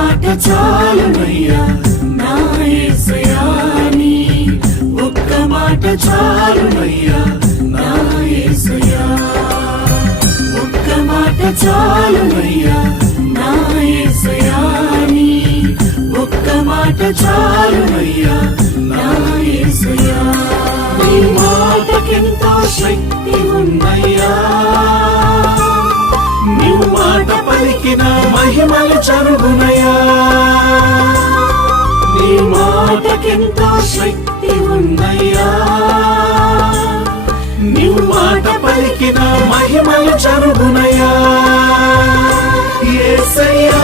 మాట చాలునయ్యా నా యేసయ్యా నీ ఒక్క మాట చాలునయ్యా నా యేసయ్యా ఒక్క మాట చాలునయ్యా నా యేసయ్యా నీ ఒక్క మాట చాలునయ్యా నా యేసయ్యా నీ మాటకెంతో శక్తి ఉందయ్యా నీవు మాట పలికిన మహిమలు చరుగునయ్యా నీ మాటకెంతో శక్తి ఉందయ్యా నీవు మాట పలికిన మహిమలు చరుగునయ్యా యేసయ్యా